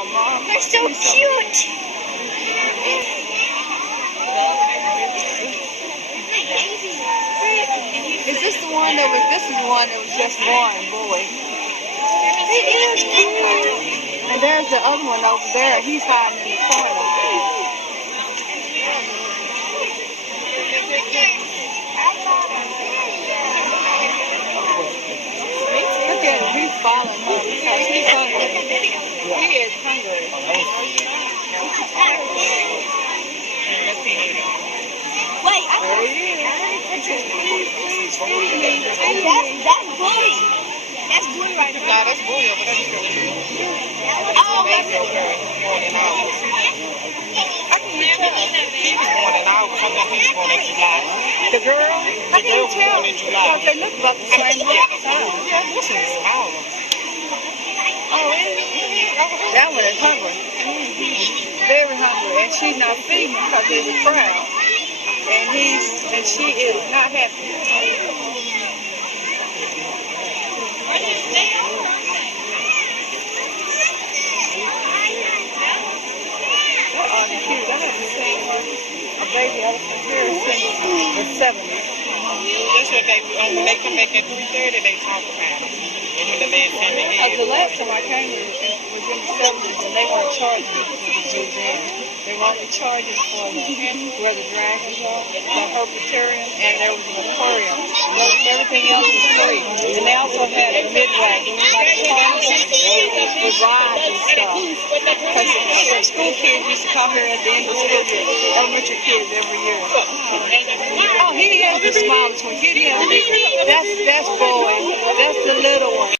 Oh, Mom. They're so cute. Is this the one that was? This is the one that was just born, boy. It is cute. And there's the other one over there. He's hiding in the corner. Look at him. He's following her because he's hungry. He is hungry. Wait, There he is. Please feed me. that's Bully. That's Bully right there. No, that's Bully over there. Oh, Baby over there. He's born in August. How can you tell? He was born in August. I think he was born in July. The girl? How can you tell? Because they look about the same size. Yeah, this one's smaller. Oh, that one is hungry. Very hungry. And she's not feeding because there's a crowd. And she is not happy. That are cute. I haven't seen a baby elephant here since the 70s. That's what they, when they come back at 3:30, they talk about it. And when the last time they had The last time I came here was in the 70s, and they weren't charging me for the museum. They were only charging for where the dragons are, the herpetarium, and there was an aquarium. But everything else was free. And they also had a midway, like carnival, with rides and stuff. Because the school kids used to come here at the end of the school year, elementary kids every year. Oh, he is the smallest one. Get him. That's boy. That's the little one.